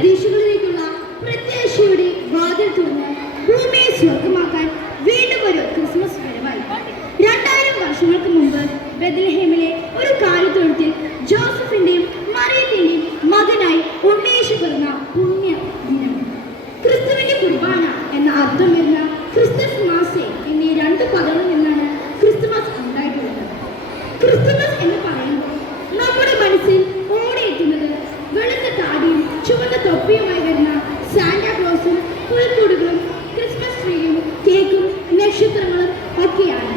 പ്രതീക്ഷകളിലേക്കുള്ള പ്രത്യാശയുടെ വാതിൽ തുറന്ന് ഭൂമിയെ സ്വർഗമാക്കാൻ വീണ്ടും ഒരു ക്രിസ്മസ് വരവായി. 2000 വർഷങ്ങൾക്ക് മുമ്പ് ബെത്ലഹേമിലെ ഒരു കാലിത്തൊഴുത്തിൽ ജോസഫിന്റെയും മറിയത്തിന്റെയും മകനായി ഉണ്ണീശു പിറന്ന പുണ്യ ദിനം. ക്രിസ്തുവിന്റെ കുർബാന എന്ന അർത്ഥം വരുന്ന ക്രിസ്തുസ് മാസെ എന്നീ 2 പദങ്ങളിൽ നിന്നാണ് ക്രിസ്തുമസ് ഉണ്ടായിട്ടുള്ളത്. ക്രിസ്തുമസ് എന്ന് പറയുമ്പോൾ നമ്മുടെ മനസ്സിൽ ഓടിയെത്തുന്നത് വെളുത്ത താടിയും ചുവന്ന തൊപ്പിയുമായി വരുന്ന സാന്റാക്ലോസും പുൽക്കൂടുകളും ക്രിസ്മസ് ട്രീയും കേക്കും നക്ഷത്രങ്ങളും ഒക്കെയാണ്.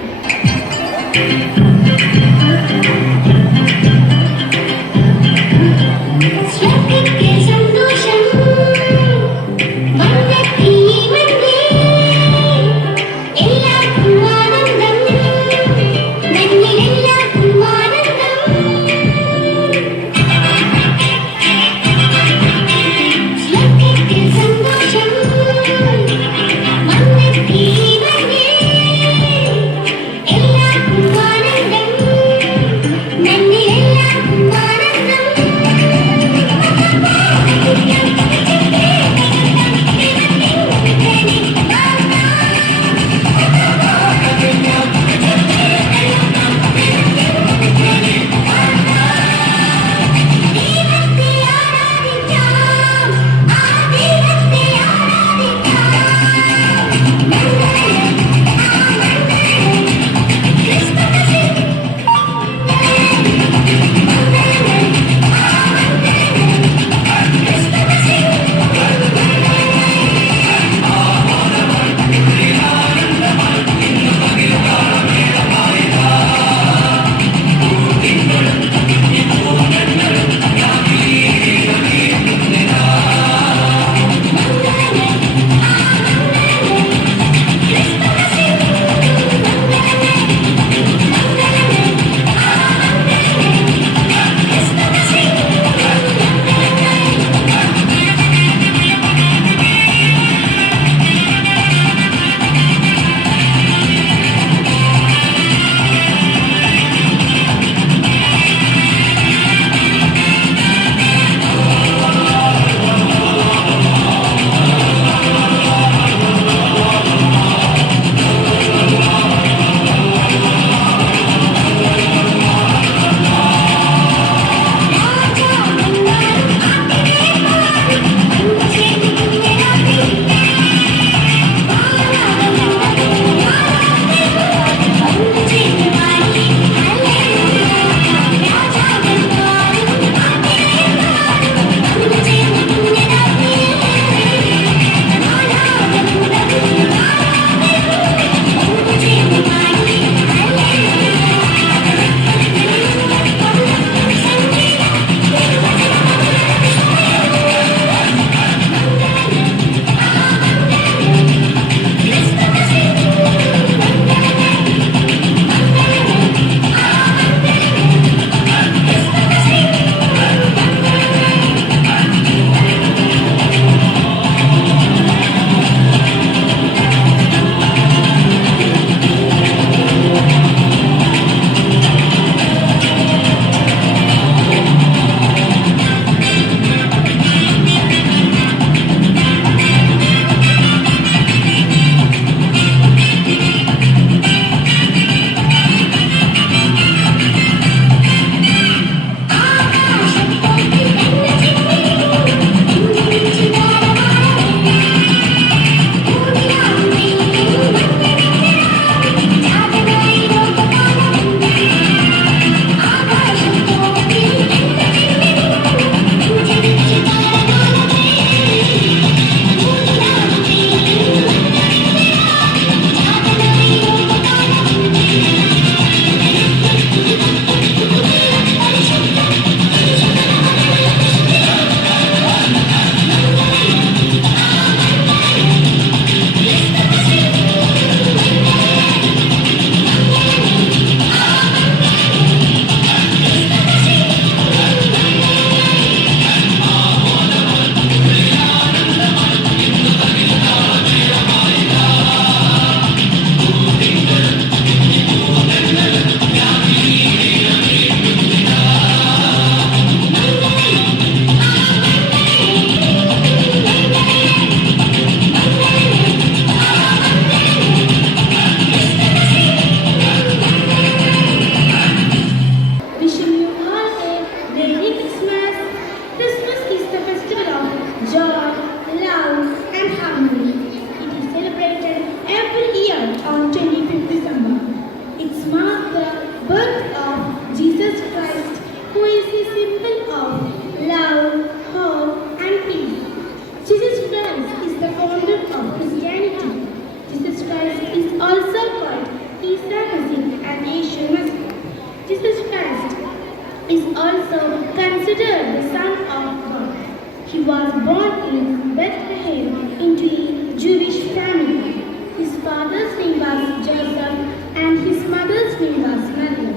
was born in Bethlehem into a Jewish family. His father's name was Joseph and his mother's name was Mary.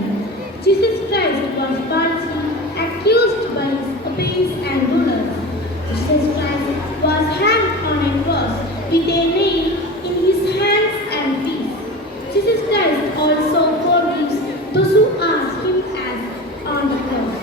Jesus Christ was falsely accused by his opponents and rulers. Jesus Christ was hanged on a cross with a nail in his hands and feet. Jesus Christ also forgives those who ask him as on the cross.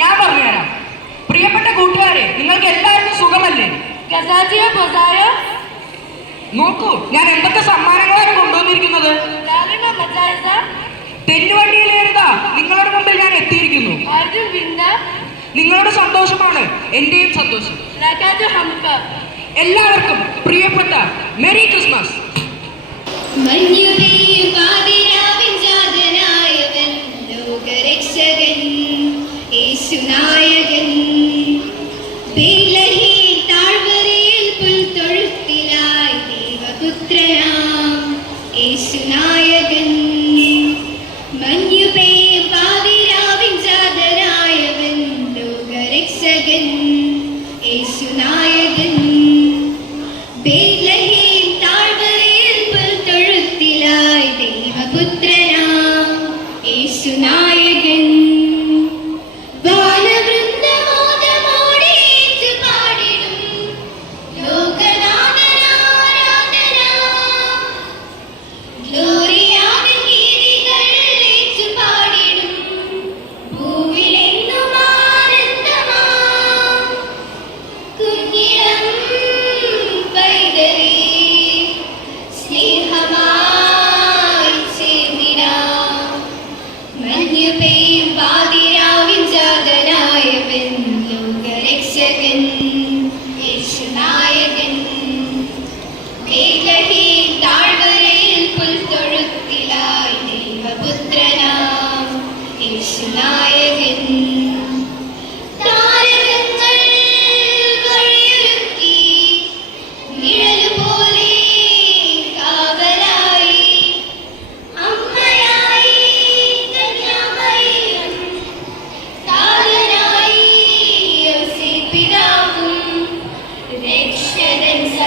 ഞാൻ പറഞ്ഞുതരാം. പ്രിയപ്പെട്ട കൂട്ടുകാരെ, നിങ്ങൾക്ക് എല്ലാവർക്കും സുഖമല്ലേ? നോക്കൂ, ഞാൻ എന്തൊക്കെ സമ്മാനങ്ങളാണ് കൊണ്ടുവന്നിരിക്കുന്നത്. തെന്നുവണ്ടിയിലേറുതാ നിങ്ങളുടെ മുമ്പിൽ ഞാൻ എത്തിയിരിക്കുന്നു. നിങ്ങളുടെ സന്തോഷമാണ് എന്റെയും സന്തോഷം. എല്ലാവർക്കും പ്രിയപ്പെട്ട മെറി ക്രിസ്മസ്. യേശുനായകൻ താഴ്വരയിൽ പുൽത്തൊഴുത്തിലായി ദൈവപുത്രനാം യേശുനായകൻ മഞ്ഞുപെയ്യും പാതിരാവിൻ ജാതനായവൻ ലോകരക്ഷകൻ യേശുനായകൻ താഴ്വരയിൽ പുൽത്തൊഴുത്തിലായി ദൈവപുത്രനാം യേശുനായകൻ Baby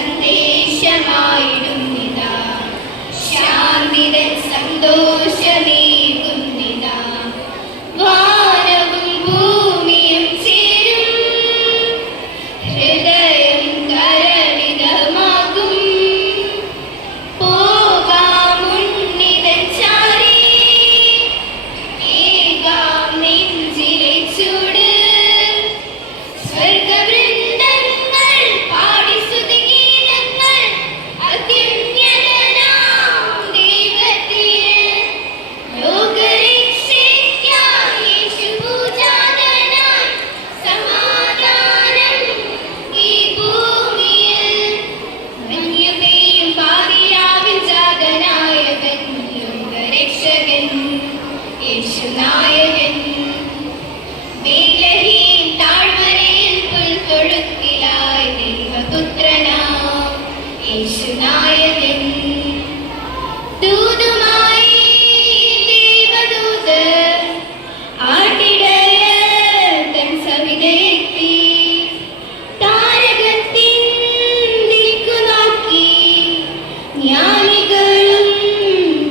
സന്ദേശമായിടുന്നിതാ, ശാന്തിതൻ സന്തോഷമേകുന്നിതാ. വാനവും ഭൂമിയും ചേരും, ഹൃദയം കരളിതമാകും. പോകാമുന്നിതൻ ചാരി, ഏകാം നെഞ്ചിലെ ചൂട്. സ്വർഗവൃന്ദങ്ങൾ പാടി സ്തുതിഗീതങ്ങൾ അത്യുന്നതനാം ദൈവത്തിന്. ലോകരക്ഷയ്ക്കായി യേശുപൂജാതനായി സമാധാനം ഈ ഭൂമിയിൽ. മഞ്ഞുപെയ്യും പാതിരാവിൽ ജാതനായവൻ ലോകരക്ഷകൻ യേശുനായകൻ. ബേത്ലഹേം താഴ്വരയിൽ പുൽത്തൊഴുത്തിലായി ദൈവപുത്രനാം യേശുനായകൻ. ദൂതുമായി ദൈവദൂതർ ആട്ടിടയർ തൻ സവിധയെത്തി. താരകത്തിൻ ദിക്കു നോക്കി ജ്ഞാനികളും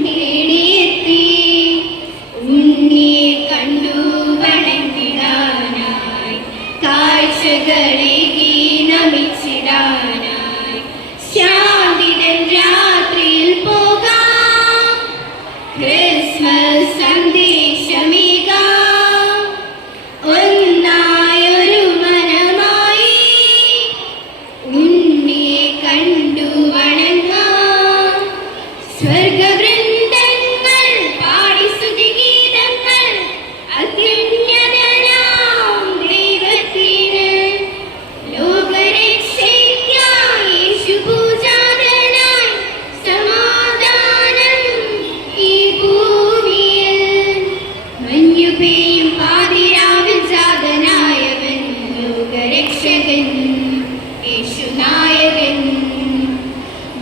തേടിയെത്തി. ഉണ്ണിയെ കണ്ടു വണങ്ങിടാനായി, കാഴ്ചകളേകി നമിച്ചിടാനായി. ശാന്തിതൻ രാത്രിയിൽ പോകാം, ക്രിസ്മസ് സന്ദേശമേകാം. ഒന്നായൊരു മനമായി ഉണ്ണിയെ കണ്ടു വണങ്ങാം. സ്വർഗവൃന്ദങ്ങൾ പാടി സ്തുതിഗീതങ്ങൾ അത്യുന്നതനാം ദൈവത്തിന്. ലോകരക്ഷയ്ക്കായി യേശുപൂജാതനായി സമാധാനം ഈ ഭൂമിയിൽ. മഞ്ഞുപെയ്യും പാതിരാവിൽ ജാതനായവൻ ലോകരക്ഷകൻ യേശുനായകൻ.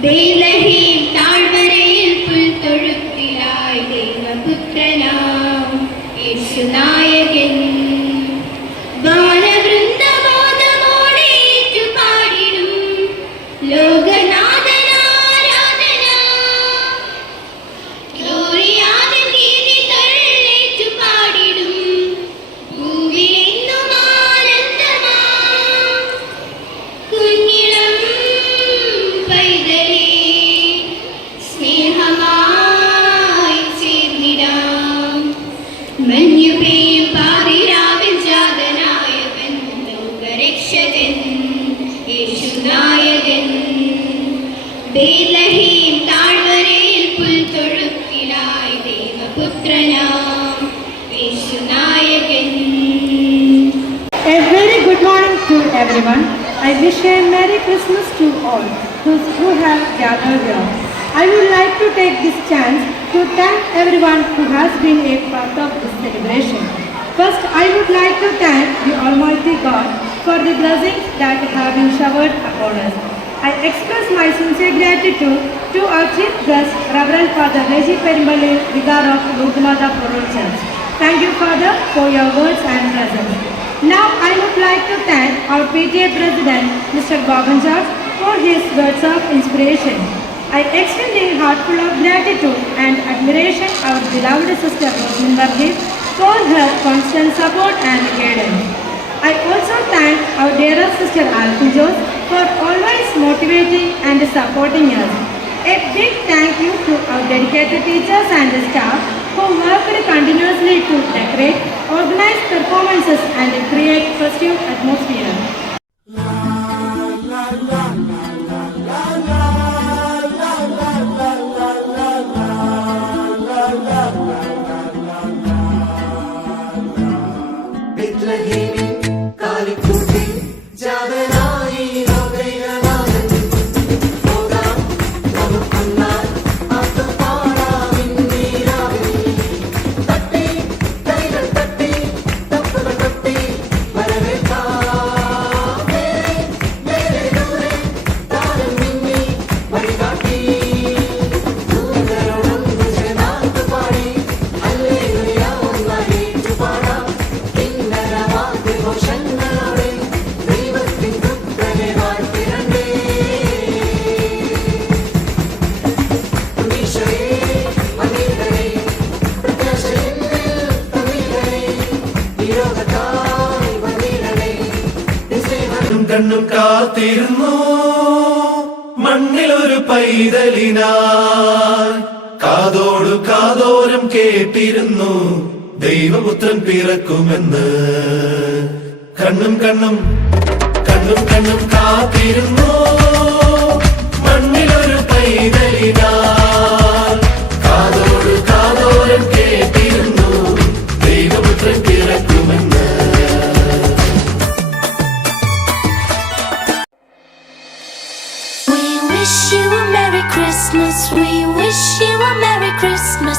ബേത്ലഹേം താഴ്വരയിൽ പുൽത്തൊഴുത്തിലായി ദൈവപുത്രനാം യേശുനായകൻ. ഗാനവൃന്ദബോധമോടെ ഏറ്റുപാടിടും ലോകനാഥനാരാധന. ഗ്ലോറിയാതെ ഗീതികൾ ഏറ്റുപാടിടും ഭൂവിലെങ്ങും ആനന്ദമാം. കുഞ്ഞിളം പൈതലേ സ്നേഹമായി ചേർന്നിടാം. മഞ്ഞുപെയ്യും പാതിരാവിൽ ജാതനായവൻ ലോകരക്ഷകൻ യേശുനായകൻ. ബേത്ലഹേം താഴ്വരയിൽ പുൽത്തൊഴുത്തിലായി ദൈവപുത്രനാം യേശുനായകൻ. A very good morning to everyone. I wish a Merry Christmas to all those who have gathered here. I would like to take this chance to thank everyone who has been a part of this celebration. First, I would like to thank the Almighty God for the blessings that have been showered upon us. I express my sincere gratitude to our Chief Guest, Reverend Father Reggie Perimballe, Vicar of Logamada Plural Church. Thank you, Father, for your words and presence. Now, I would like to thank our PTA President, Mr. Govan George, for his words of inspiration. I extend a heart full of gratitude and admiration our beloved sister Rosmin Varghese for her constant support and guidance. I also thank our dearest sister Alfie Jose for always motivating and supporting us. A big thank you to our dedicated teachers and staff who worked continuously to decorate, organize performances and create festive atmosphere. ബെത്ലഹേമിൽ കാലിക്കൂട്ടി ജാതനായി ലോകൈകനാഥൻ. പോകാം നമുക്കൊന്നായി ആർത്തുപാടാം നീരാവിൽ. തട്ടി കൈകൾ തട്ടി തപ്പുകൾ തട്ടി വരവേൽക്കാം. നേരെ ദൂരെ താരം മിന്നി വഴികാട്ടി. ദൂതരോടൊന്ന് ചേർന്നാർത്തു പാടി ഹല്ലേലൂയ ഒന്നായി ഏറ്റുപാടാം. ഘോഷങ്ങളോടെ ദൈവത്തിൻ കണ്ണും കാത്തിരുന്നു മണ്ണിലൊരു പൈതലിനായി. കാതോടു കാതോരം കേട്ടിരുന്നു ദൈവപുത്രൻ പിറക്കുമെന്ന്. കണ്ണും കണ്ണും കണ്ണും കണ്ണും കാത്തിരുന്നു മണ്ണിലൊരു പൈതലിനായി. കാതോടു കാതോരം കേട്ടിരുന്നു ദൈവപുത്രൻ പിറക്കുമെന്ന്. We wish you a Merry Christmas. We wish you a Merry Christmas.